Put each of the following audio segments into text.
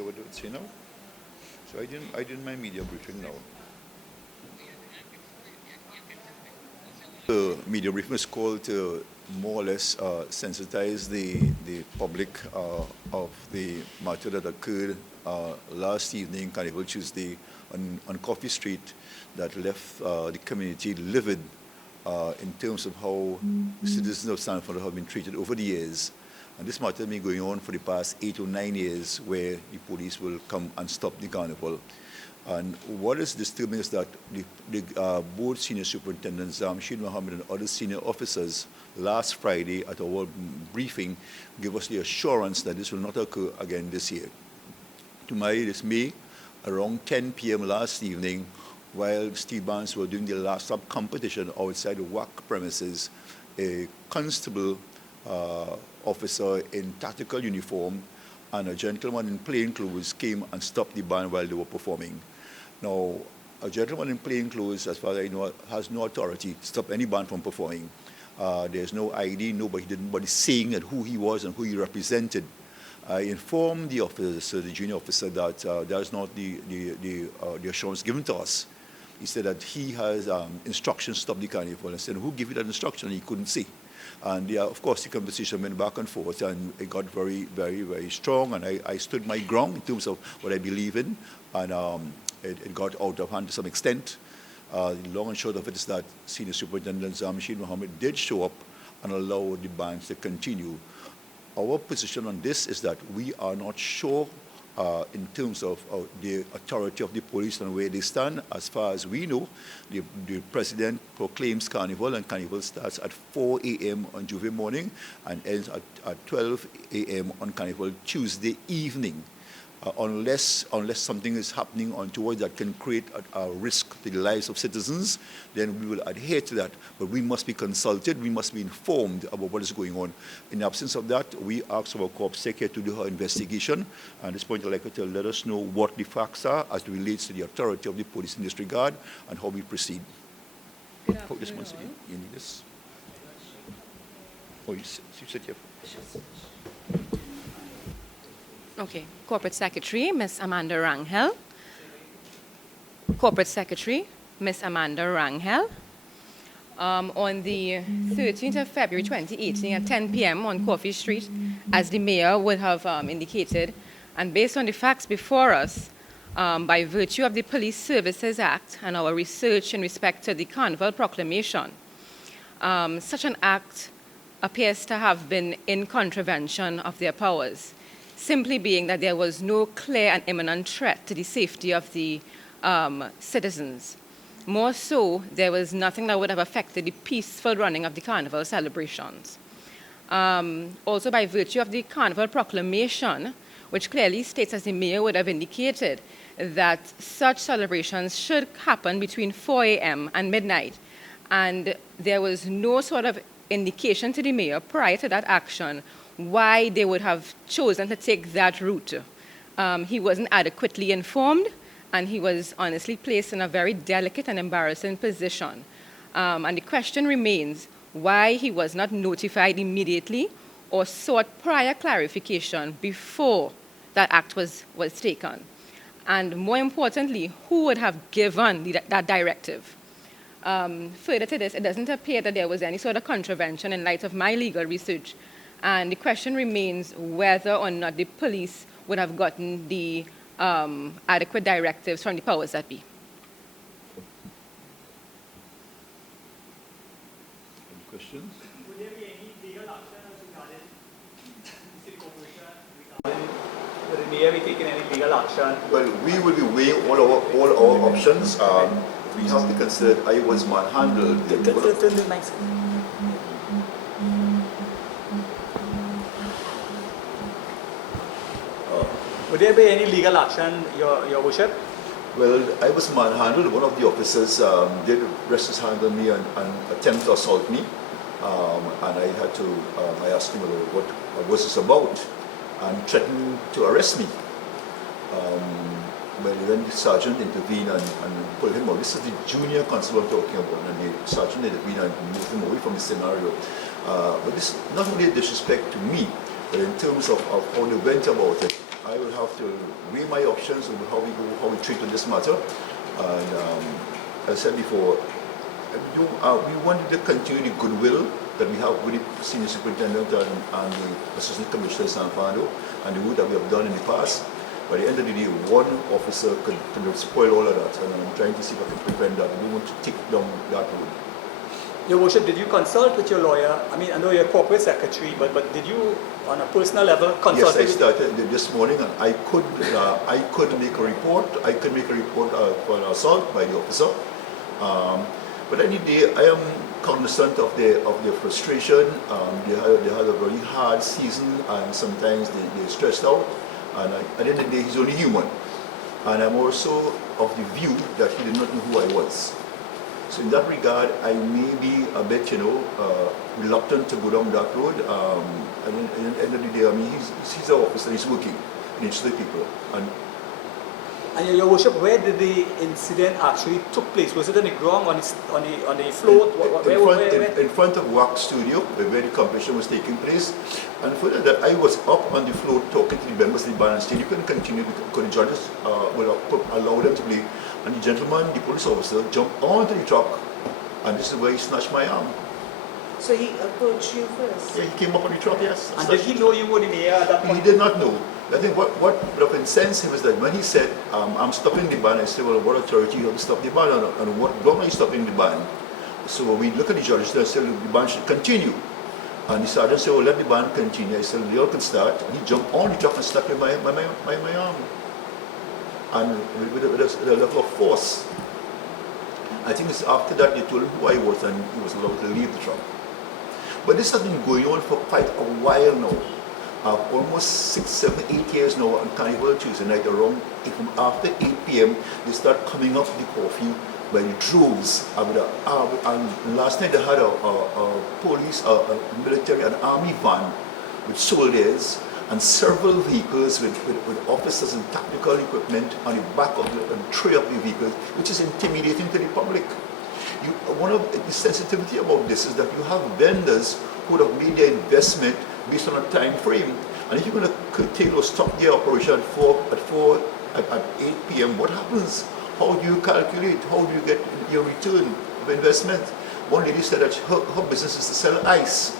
what you would say now. So I didn't my media briefing now. The media briefing is called to more or less sensitize the public of the matter that occurred last evening, Carnival Tuesday, on Coffee Street, that left the community livid in terms of how citizens of Stanford have been treated over the years. And this matter has been going on for the past 8 or 9 years, where the police will come and stop the carnival. And what is disturbing is that the board senior superintendents, Sheikh Mohammed and other senior officers, last Friday at our briefing, gave us the assurance that this will not occur again this year. To my dismay, around 10 p.m. last evening, while steel bands were doing their last stop competition outside the WAC premises, a constable officer in tactical uniform and a gentleman in plain clothes came and stopped the band while they were performing. Now, a gentleman in plain clothes, as far as I know, has no authority to stop any band from performing. There's no ID, nobody saying that who he was and who he represented. I informed the officer, the junior officer, that that is not the assurance given to us. He said that he has instructions to stop the carnival. I said, who gave you that instruction? He couldn't see. And of course, the conversation went back and forth, and it got very, very, very strong. And I stood my ground in terms of what I believe in, and it got out of hand to some extent. The long and short of it is that Senior Superintendent Sheikh Mohammed did show up and allow the bands to continue. Our position on this is that we are not sure in terms of the authority of the police and where they stand. As far as we know, the president proclaims Carnival, and Carnival starts at 4 a.m. on Juve morning and ends at 12 a.m. on Carnival Tuesday evening. Unless something is happening untoward that can create a risk to the lives of citizens, then we will adhere to that. But we must be consulted, we must be informed about what is going on. In the absence of that, we ask our corps secretary to do her investigation. And at this point, I'd like her to let us know what the facts are as it relates to the authority of the police in this regard and how we proceed. Good afternoon. You need this? Oh, you sit here. Okay, Corporate Secretary, Ms. Amanda Rangel. Corporate Secretary, Ms. Amanda Rangel. On the 13th of February 2018 at 10 p.m. on Coffee Street, as the mayor would have indicated, and based on the facts before us, by virtue of the Police Services Act and our research in respect to the Carnival Proclamation, such an act appears to have been in contravention of their powers, simply being that there was no clear and imminent threat to the safety of the citizens. More so, there was nothing that would have affected the peaceful running of the Carnival celebrations. Also, by virtue of the Carnival Proclamation, which clearly states, as the mayor would have indicated, that such celebrations should happen between 4 a.m. and midnight. And there was no sort of indication to the mayor prior to that action why they would have chosen to take that route. He wasn't adequately informed, and he was honestly placed in a very delicate and embarrassing position. And the question remains why he was not notified immediately or sought prior clarification before that act was taken. And more importantly, who would have given that directive? Further to this, it doesn't appear that there was any sort of contravention in light of my legal research. And the question remains whether or not the police would have gotten the adequate directives from the powers that be. Any questions? Would there be any legal action as regarding city corporation regarding, would the mayor be taking any legal action? Well, we will be weighing all our options. We have to consider I was manhandled. Turn the mic. Would there be any legal action, Your Worship? Well, I was manhandled. One of the officers did rest his hand on me and attempt to assault me. And I had to, I asked him what was this about, and threatened to arrest me. Well, then the sergeant intervened and pulled him out. This is the junior constable talking about, and the sergeant intervened and moved him away from the scenario. But this is not only a disrespect to me, but in terms of how they went about it. I will have to weigh my options on how we treat on this matter. And as I said before, we wanted to continue the goodwill that we have with the senior superintendent and the assistant commissioner San Fernando, and the work that we have done in the past. By the end of the day, one officer could spoil all of that, and I'm trying to see if I can prevent that. We want to take down that road. Your Worship, did you consult with your lawyer? I mean, I know you're corporate secretary, but did you, on a personal level, consult? Yes, I started this morning, and I could make a report. I could make a report for an assault by the officer. But any day, I am cognizant of their frustration. They had a very hard season, and sometimes they're stressed out. And at the end of the day, he's only human. And I'm also of the view that he did not know who I was. So in that regard, I may be a bit, reluctant to go down that road. And at the end of the day, I mean, he's our officer, he's working, and it's the people. And Your Worship, where did the incident actually took place? Was it on the ground, on the float? Where? In front of Wax Studio, where the competition was taking place. And further that, I was up on the float talking to the members of the band and saying, you can continue because the judges will allow them to play. And the gentleman, the police officer, jumped onto the truck, and this is where he snatched my arm. So he approached you first? Yeah, he came up on the truck, yes. And did he know you were the mayor at that point? He did not know. I think what would have incensed him is that when he said, I'm stopping the ban, I said, well, what authority you have to stop the ban, and what long are you stopping the ban? So we look at the judges and said, the ban should continue. And the sergeant said, well, let the ban continue. I said, the all can start. And he jumped on the truck and slapped my arm. And with a level of force. I think it's after that they told him who I was, and he was allowed to leave the truck. But this has been going on for quite a while now. Almost 6, 7, 8 years now on Carnival Tuesday night around, from after 8 p.m. they start coming up with the coffee by the droves. And last night they had a police, a military, an army van with soldiers and several vehicles with officers and tactical equipment on the back of the tray of the vehicles, which is intimidating to the public. One of the sensitivity about this is that you have vendors who have made their investment based on a time frame. And if you're going to curtail or stop their operation at 8 p.m., what happens? How do you calculate? How do you get your return of investment? One lady said that her business is to sell ice.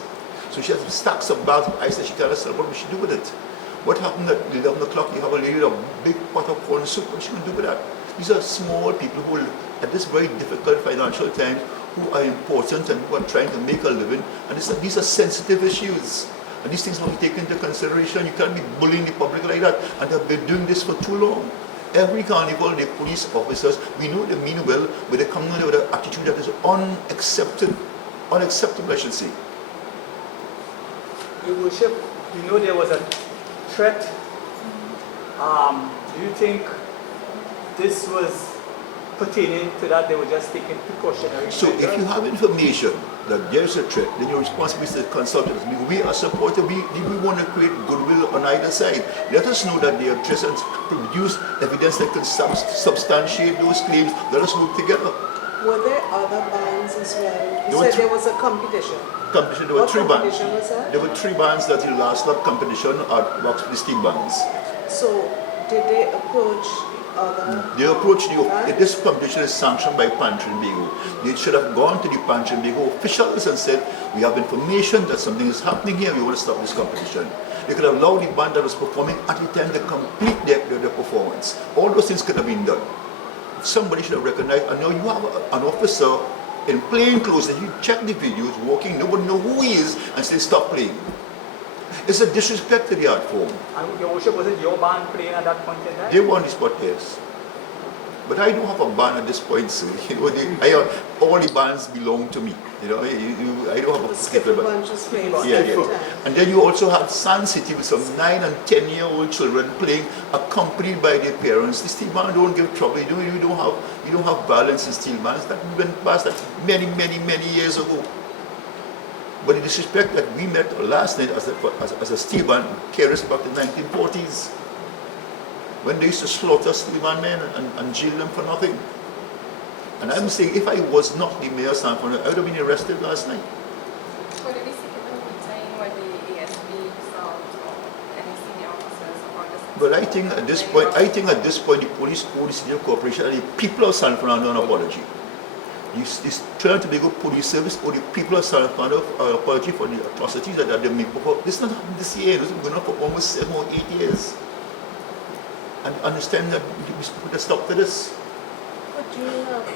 So she has stacks of bags of ice that she cannot sell. What will she do with it? What happened at 11 o'clock? You have a lady with a big pot of corn soup. What is she going to do with that? These are small people who, at this very difficult financial time, who are important and who are trying to make a living. And these are sensitive issues. And these things must be taken into consideration. You can't be bullying the public like that. And they've been doing this for too long. Every carnival, the police officers, we know they mean well, but they come in with an attitude that is unacceptable, I should say. Your Worship, we know there was a threat. Do you think this was pertaining to that? They were just taking precautionary measures? So if you have information that there's a threat, then your responsibility is to consult us. We are supported. We want to create goodwill on either side. Let us know that they are threats and produce evidence that can substantiate those claims. Let us work together. Were there other bands as well? You said there was a competition. There were 3 bands. What competition was that? There were 3 bands that the last lap competition at Box the Steam bands. So did they approach other? They approached this competition is sanctioned by Pantry and Bego. They should have gone to the Pantry and Bego officials and said, we have information that something is happening here, we want to stop this competition. They could have allowed the band that was performing at the time to complete their performance. All those things could have been done. Somebody should have recognized, and now you have an officer in plain clothes, and you check the videos, walking, nobody knows who he is, and say, stop playing. It's a disrespect to the art form. And Your Worship, was it your band playing at that point in time? They were on the spot, yes. But I don't have a band at this point, sir. All the bands belong to me. I don't have a particular band. Yeah. And then you also have Sun City with some 9 and 10-year-old children playing, accompanied by their parents. The steel band don't give trouble. You don't have violence in steel bands. That went past that many, many, many years ago. But the disrespect that we met last night as a steel band carries back to the 1940s. When they used to slaughter steel band men and jail them for nothing. And I'm saying, if I was not the mayor of San Fernando, I would have been arrested last night. Would it be secret in the meeting where the ASB served or any senior officers or But I think at this point, the police owe the city of corporation and the people of San Fernando an apology. This trying to be good police service or the people of San Fernando apology for the atrocities that they made before. This not happened this year. This has been going on for almost 7 or 8 years. And understand that we put a stop to this. But you have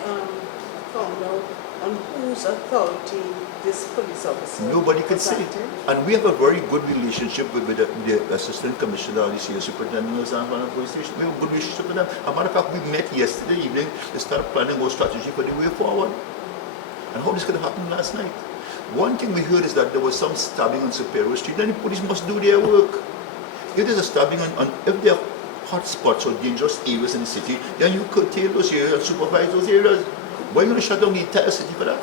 found out on whose authority this police officer Nobody can was say. acting? And we have a very good relationship with the Assistant Commissioner, the Senior Superintendent of San Fernando Police Station. We have a good relationship with them. As a matter of fact, we met yesterday evening to start planning our strategy for the way forward. And how this could have happened last night. One thing we heard is that there was some stabbing on Superior Street, then the police must do their work. If there's a stabbing if there are hot spots or dangerous areas in the city, then you curtail those areas and supervise those areas. Why are you going to shut down the entire city for that?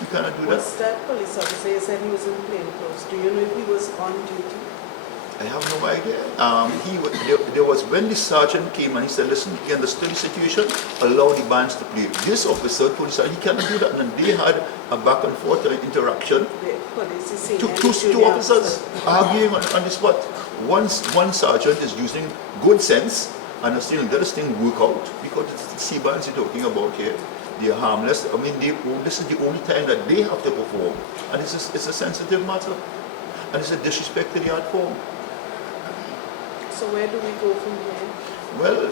You cannot do that. Was that police officer, you said he was in plain clothes. Do you know if he was on duty? I have no idea. There was when the sergeant came and he said, listen, he understood the situation, allow the bands to play. This officer, police sergeant, he cannot do that. And they had a back and forth interaction. The police is saying Two officers arguing on the spot. One sergeant is using good sense and is saying, let this thing work out, because it's the C-bands you're talking about here. They are harmless. I mean, this is the only time that they have to perform. And it's a sensitive matter. And it's a disrespect to the art form. So where do we go from here? Well,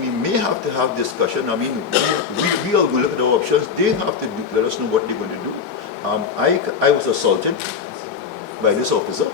we may have to have discussion. I mean, we all will look at our options. They have to let us know what they're going to do. I was assaulted by this officer.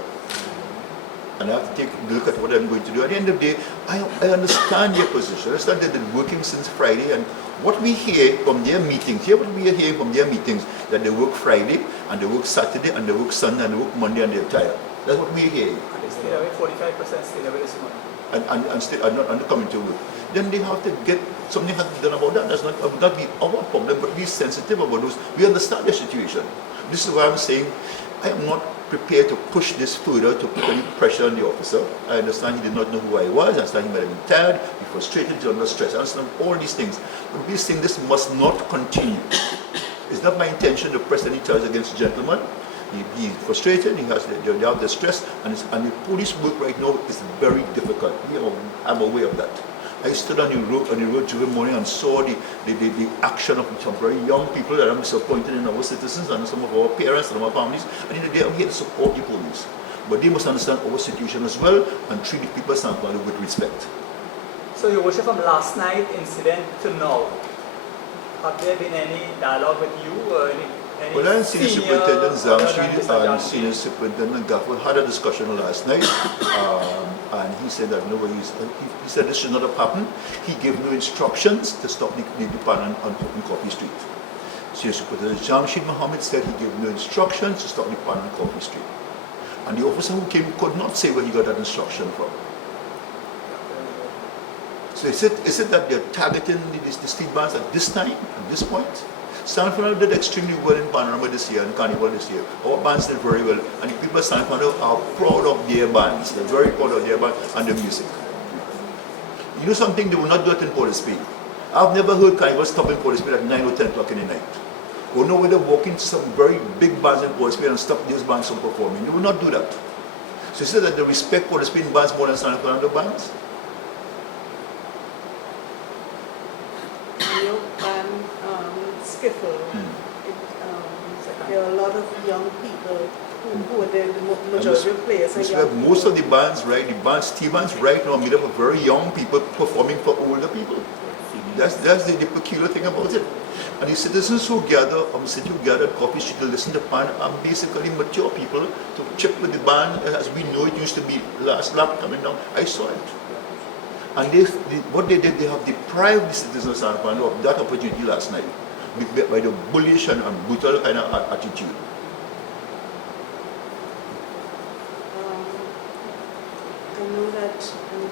And I have to take a look at what I'm going to do. At the end of the day, I understand their position. I understand that they're working since Friday. And what we hear from their meetings, that they work Friday, and they work Saturday, and they work Sunday, and they work Monday, and they're tired. That's what we hear. And they stayed away, 45% stayed away this month. And still are not coming to work. Then they have to get something has to be done about that. That's not be our problem, but be sensitive about those. We understand the situation. This is why I'm saying I am not prepared to push this further to put any pressure on the officer. I understand he did not know who I was. I understand he might have been tired, be frustrated, he's under stress. I understand all these things. But this thing, this must not continue. It's not my intention to press any charge against the gentleman. He's frustrated, they have the stress, and the police work right now is very difficult. I'm aware of that. I stood on the road during morning and saw the action of some very young people that are disappointed in our citizens and some of our parents and our families. And in the day, I'm here to support the police. But they must understand our situation as well and treat the people of San Fernando with respect. So your worship, from last night incident to now, have there been any dialogue with you or any Well, I Senior Superintendent Zamshid and Jamshid Senior Superintendent Gaffer had a discussion last night, and he said that he said this should not have happened. He gave no instructions to stop the pan on Coffee Street. Senior Superintendent Jamshid Mohammed said he gave no instructions to stop the pan on Coffee Street. And the officer who came could not say where he got that instruction from. So is it that they're targeting the street bands at this time, at this point? San Fernando did extremely well in Panorama this year and Carnival this year. Our bands did very well, and the people of San Fernando are proud of their bands. They're very proud of their band and the music. You know something, they will not do it in Police Speed. I've never heard Carnival stopping Police Speed at 9 or 10 o'clock in the night. Or no way they're walking to some very big bands in Police Speed and stop these bands from performing. They will not do that. So you say that they respect Police Speed bands more than San Fernando bands? Your band, Skiffle, there are a lot of young people who are there, the majority of players are young people. Most of the bands, right, T-bands right now are made up of very young people performing for older people. That's the peculiar thing about it. And the citizens who gather at Coffee Street to listen to band are basically mature people to chip with the band as we know it used to be last lap coming down. I saw it. And what they did, they have deprived the citizens of San Fernando of that opportunity last night by the bullish and brutal kind of attitude. I know that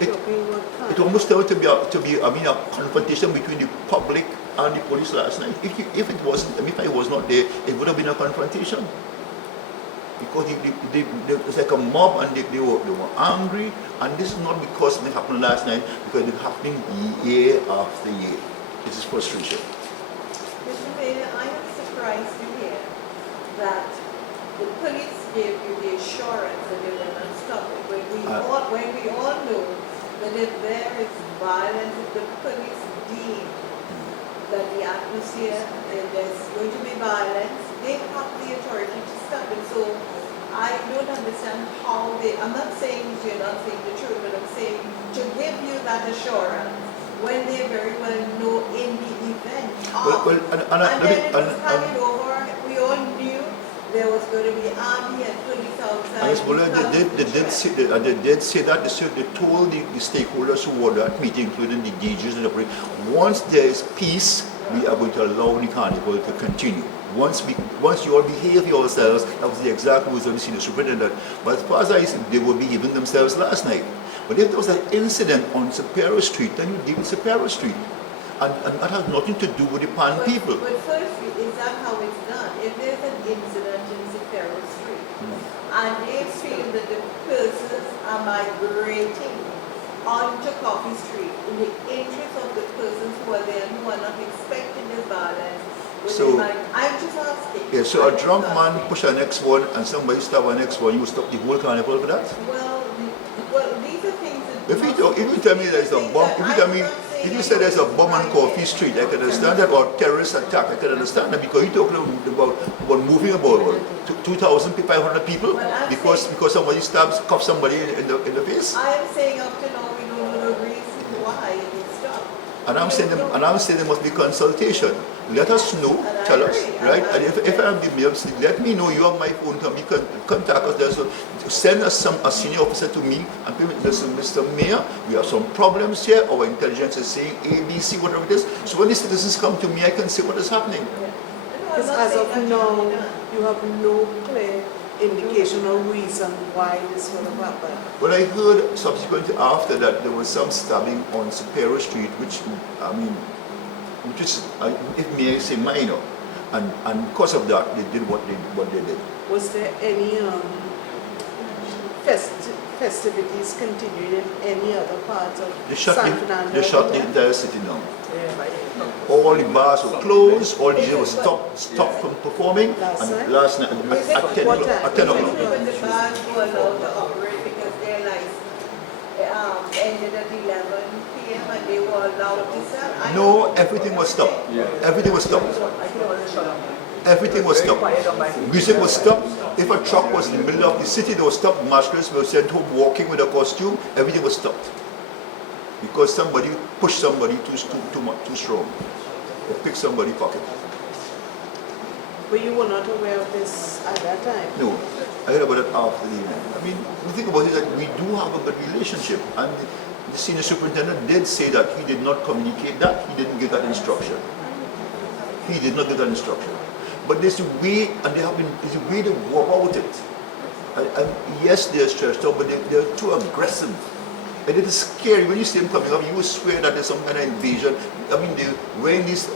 talking about It almost turned to be a confrontation between the public and the police last night. If I was not there, it would have been a confrontation. Because it was like a mob, and they were angry, and this is not because it happened last night, because it's happening year after year. This is frustration. Mr. Mayor, I am surprised to hear that the police gave you the assurance that they will not stop it when we all know that if there is violence, if the police deem that the atmosphere, if there's going to be violence, they have the authority to stop it. So I don't understand how they, I'm not saying you're not saying the truth, but I'm saying to give you that assurance when they very well know in the event of, and then it was carried over, we all knew there was going to be army and police outside. Yes, well, they did say that. They told the stakeholders who were at that meeting, including the DJs and the police, once there is peace, we are going to allow the carnival to continue. Once you all behave yourselves, that was the exact words of the senior superintendent. But as far as I see, they were behaving themselves last night. But if there was an incident on Superior Street, then you deal with Superior Street. And that has nothing to do with the pan people. But firstly, is that how it's done? If there's an incident in Superior Street, and they feel that the persons are migrating onto Coffee Street in the interest of the persons who are there who are not expecting this violence, So, I'm just asking. yeah, so a drunk man push an next one and somebody stop an next one, you will stop the whole carnival for that? Well, these are things that... If you tell me there's a bomb, if you say there's a bomb on Coffee Street, I can understand that, or terrorist attack, I can understand that, because you're talking about moving about 2,500 people because somebody cuffs somebody in the face. I am saying up to now we don't know the reason why it stopped. And I'm saying there must be consultation. Let us know, tell us, right? And if I'm the mayor, let me know. You have my phone number. You can contact us. Send us a senior officer to me and listen, Mr. Mayor, we have some problems here. Our intelligence is saying A, B, C, whatever it is. So when the citizens come to me, I can say what is happening. Because as of now, you have no clear indication or reason why this would have happened. Well, I heard subsequently after that there was some stabbing on Superior Street, which is, if may I say, minor. And because of that, they did what they did. Was there any festivities continuing in any other parts of San Fernando? They shut the entire city down. All the bars were closed, all the DJs were stopped from performing. Last night at 10 o'clock. Even the bars were allowed to operate because their lights ended at 11 p.m. and they were allowed to sell. No, everything was stopped. Everything was stopped. Everything was stopped. Music was stopped. If a truck was in the middle of the city, they were stopped. Masquerades were sent home walking with a costume. Everything was stopped. Because somebody pushed somebody too strong. Or picked somebody's pocket. But you were not aware of this at that time? No, I heard about it after the event. I mean, the thing about it is that we do have a good relationship. And the senior superintendent did say that he did not communicate that. He didn't give that instruction. He did not give that instruction. But there's a way, and there's a way to go about it. And yes, they're stressed out, but they're too aggressive. And it is scary. When you see them coming up, you will swear that there's some kind of invasion. I mean, they're wearing this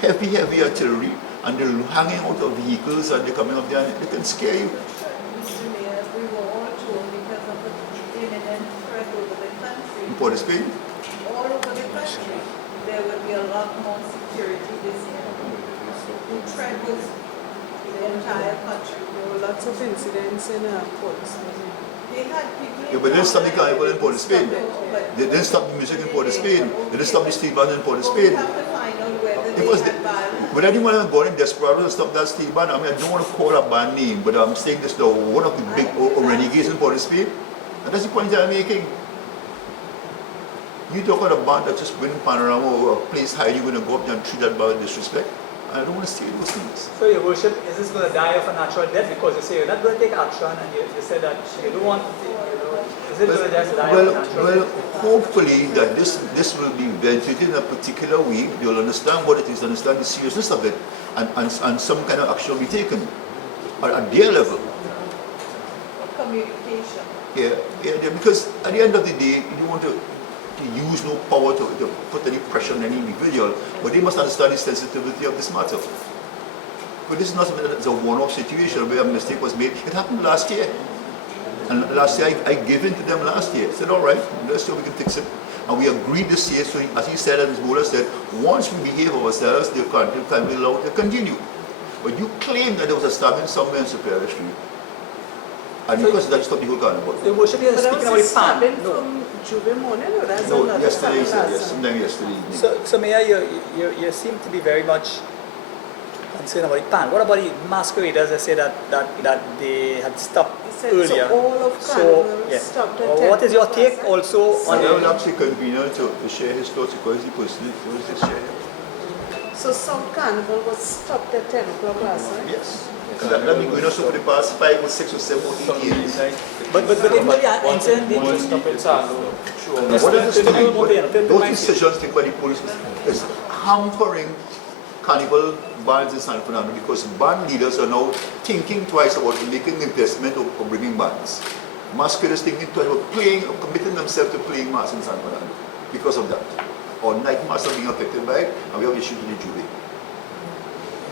heavy artillery, and they're hanging out of vehicles, and they're coming up there, and they can scare you. Mr. Mayor, we were all told because of the imminent threat over the country. In Port of Spain? All over the country, there would be a lot more security this year. The threat was the entire country. There were lots of incidents in Port Spain. They had people... Yeah, but they didn't stop the carnival in Port of Spain. They didn't stop the music in Port of Spain. They didn't stop the street band in Port of But we Spain. have to find out whether It they was had violence. Would anyone have gone in desperado to stop that street band? I mean, I don't want to call a band name, but I'm saying this now, one of the big renegades in Port of Spain. And that's the point I'm making. You talk about a band that's just winning panorama or a place high, you're going to go up there and treat that band with disrespect. I don't want to say those things. So, Your Worship, is this going to die of a natural death? Because you say you're not going to take action, and you say that you don't want to take, is it going to just die of a natural Well, death? hopefully that this will be ventilated in a particular way. They'll understand what it is, understand the seriousness of it, and some kind of action will be taken at their level. Communication. Yeah, because at the end of the day, you don't want to use no power to put any pressure on any individual, but they must understand the sensitivity of this matter. But this is not something that's a one-off situation where a mistake was made. It happened last year. And last year, I gave in to them last year. I said, all right, let's see how we can fix it. And we agreed this year, so as he said, and Ms. Mola said, once we behave ourselves, the country can be allowed to continue. But you claim that there was a stabbing somewhere in Superior Street. And because that stopped the whole carnival. The worship here is But speaking that about was the pan. stabbing No. from Juve morning, or that's No, another yesterday, stabbing yes, last night? sometime yesterday evening. So Mayor, you seem to be very much concerned about the pan. What about the masqueraders that say that they had stopped He said, earlier? so all of Carnival stopped at 10 What is your o'clock take last night? also on I would the... actually convener to share his thoughts because he personally was his share. So South Carnival was stopped at 10 o'clock last night? Yes. And that been going on so for the past 5 or 6 or 7 or 8 years. But even the incident, One stop in Sando. And what is this thing? Those 59. decisions taken by the police is hampering carnival bands in San Fernando because band leaders are now thinking twice about making investment or bringing bands. Masqueraders thinking twice about playing or committing themselves to playing mass in San Fernando because of that. Or night mass are being affected by it, and we have issues with the Juve.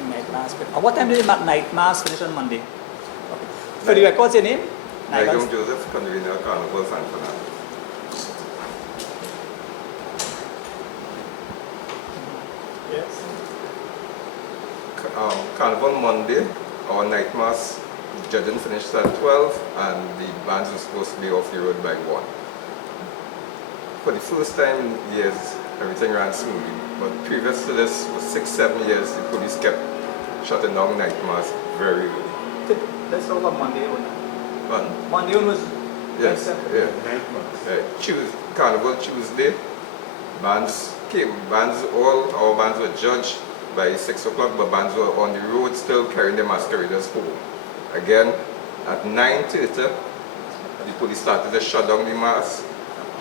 Night mass. And what time did the night mass finish on Monday? Okay. For the records, your name? Night Nigel mass. Joseph, convener Carnival San Fernando. Yes. Carnival Monday, our night mass, judging finished at 12 and the bands were supposed to be off the road by 1. For the first time in years, everything ran smoothly. But previous to this, for 6-7 years, the police kept shutting down night mass very early. Let's talk about Monday one. But Monday one was... yes, yeah. Carnival Tuesday, bands came. All our bands were judged by 6 o'clock, but bands were on the road still carrying the masqueraders home. Again, at 9:30, the police started to shut down the mass,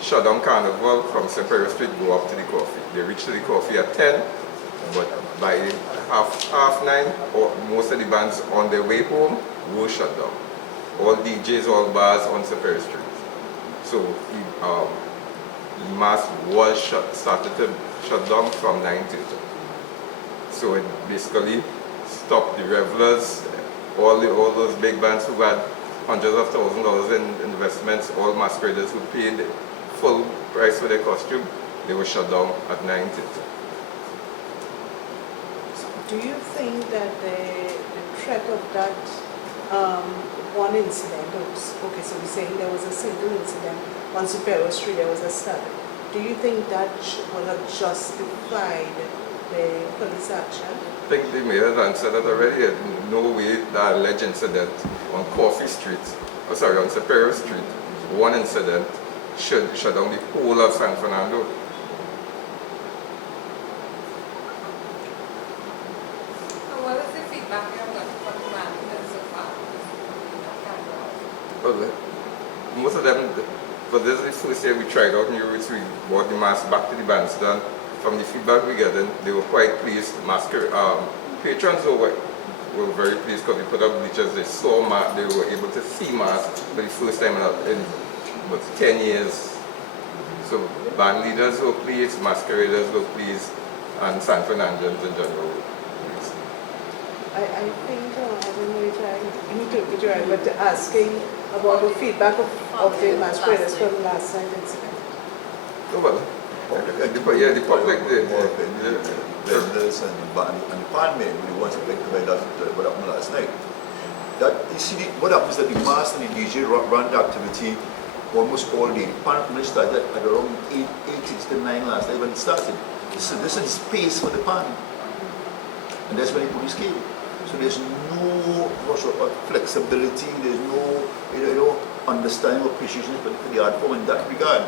shut down Carnival from Superior Street, go up to the coffee. They reached the coffee at 10, but by half 9, most of the bands on their way home were shut down. All DJs, all bars on Superior Street. So the mass was started to shut down from 9:30. So it basically stopped the revelers, all those big bands who had hundreds of thousands of dollars in investments, all masqueraders who paid full price for their costume, they were shut down at 9:30. Do you think that the threat of that one incident, okay, so we're saying there was a single incident on Superior Street, there was a stabbing. Do you think that would have justified the police action? I think the mayor had answered that already. No way that alleged incident on Coffee Street, on Superior Street, one incident should shut down the whole of San Fernando. What is the feedback you have got from the bandleaders so far? Well, most of them, but this is the first year we tried out new routes. We brought the mass back to the bandstand. From the feedback we got, they were quite pleased. Patrons were very pleased because we put up bleachers. They saw mass, they were able to see mass for the first time in about 10 years. So band leaders were pleased, masqueraders were pleased, and San Fernandans in general were pleased. I think, I don't know if I interpret you right, but asking about the feedback of the masqueraders from last night's incident. Oh, well, the public, Vendors and the pan men were the ones affected by that, what happened last night. That, you see, what happens is that the mass and the DJ run the activity almost all day. The pan finish started at around 8:60 to 9 last night when it started. So this is space for the pan. And that's when the police came. So there's no much of flexibility, there's no understanding or appreciation for the art form in that regard.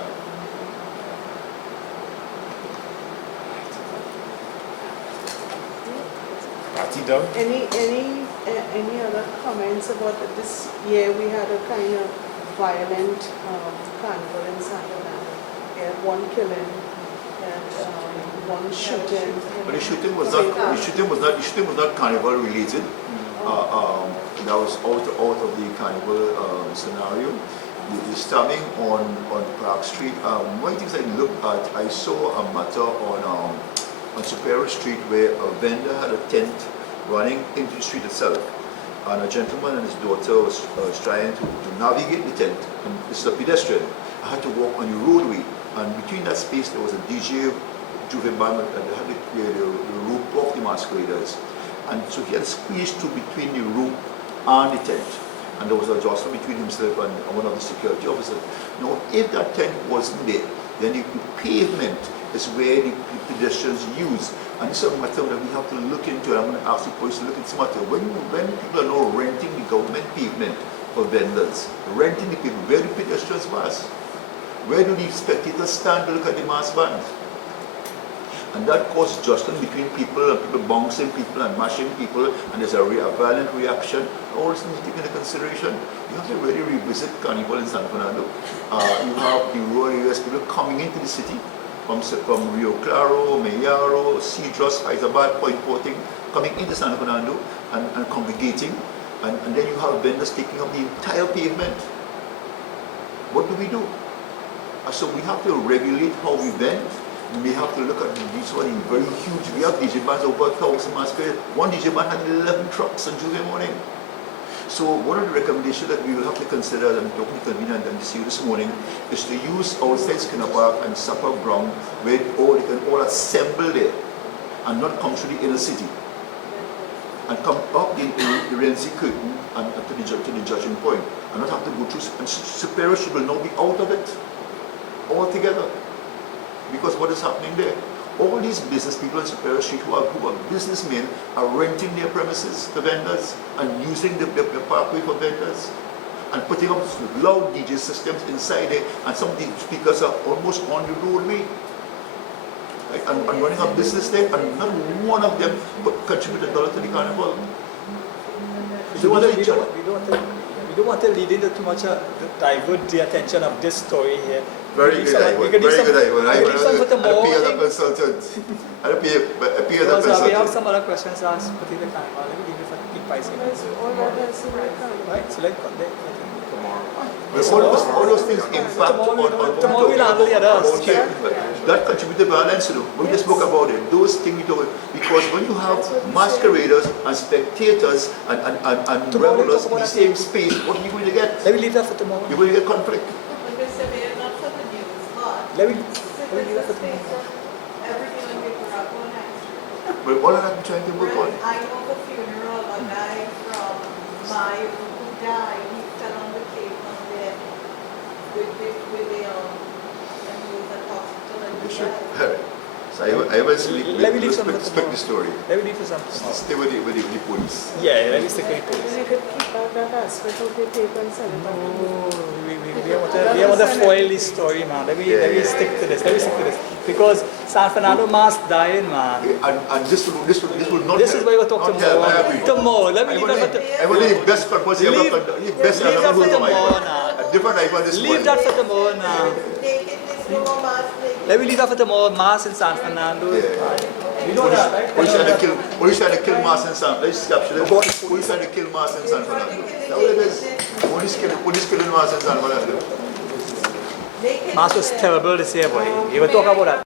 Any other comments about this year? We had a kind of violent carnival in San Fernando. We had one killing and one shooting. But the shooting was not carnival related. That was out of the carnival scenario. The stabbing on Park Street. One of the things I looked at, I saw a matter on Superior Street where a vendor had a tent running into the street itself, and a gentleman and his daughter was trying to navigate the tent. And this is a pedestrian. I had to walk on the roadway, and between that space there was a DJ Juve band, and they had the rope off the masqueraders, and so he had squeezed through between the rope and the tent. and there was a jostle between himself and one of the security officers. Now, if that tent wasn't there, then the pavement is where the pedestrians use. And this is a matter that we have to look into. I'm going to ask the police to look into this matter. When people are now renting the government pavement for vendors, renting the pavement, where do pedestrians pass? Where do the spectators stand to look at the mass band? And that causes jostling between people, and people bouncing people and mashing people, and there's a violent reaction. All these things taken into consideration. You have to really revisit Carnival in San Fernando. You have the rural areas, people coming into the city from Rio Claro, Mayaro, Cedros, Hyderabad, Point Porting, coming into San Fernando and congregating. And then you have vendors taking up the entire pavement. What do? So we have to regulate how we vend. We have to look at this one in very huge. We have DJ bands over 1,000 masquerade. One DJ band had 11 trucks on Tuesday morning. So one of the recommendations that we will have to consider, and talking to convener and to see this morning, is to use outside Skinner Park and Supper Ground where they can all assemble there and not come through the inner city and come up the Renzi curtain and to the judging point and not have to go through. And Superior Street will now be out of it altogether. Because what is happening there? All these business people on Superior Street who are businessmen are renting their premises to vendors and using the parkway for vendors and putting up loud DJ systems inside there, and some of the speakers are almost on the roadway. Right? And running a business there, and not one of them contribute $1 to the carnival. We don't want to lead into too much, divert the attention of this story here. Very good, Ivan. Very good, Ivan. I appear as a consultant. I appear as a consultant. We have some other questions asked for the carnival. Let me give you for keep pricing. Right, so let's all those things impact on tomorrow we'll handle the others. That contributed violence, we just spoke about it. Those things, because when you have masqueraders and spectators and revelers in the same space, what are you going to get? Let me leave that for tomorrow. You're going to get conflict. Let me leave that for tomorrow. But all of that we're trying to work on. I know the funeral, a guy from my who died, he fell on the pavement there with the and he was at hospital and he died. So I will expect the story. Let me leave for some. Stay with the police. Yeah, let me stick with the police. You could keep out that aspect of the paper and sell it back to me. We want to foil this story, man. Let me stick to this. Because San Fernando mass dying, man. And this will not. This is why we'll talk tomorrow. Tomorrow. Let me leave that for tomorrow. I will leave best purpose. Leave that for tomorrow now. A different Ivan this morning. Leave that for tomorrow now. Let me leave that for tomorrow. Mass in San Fernando. You know that, right? Police trying to kill mass in San. Let's capture it. Police trying to kill mass in San Fernando. That's what it is. Police killing mass in San Fernando. Mass was terrible this year, boy. You will talk about that.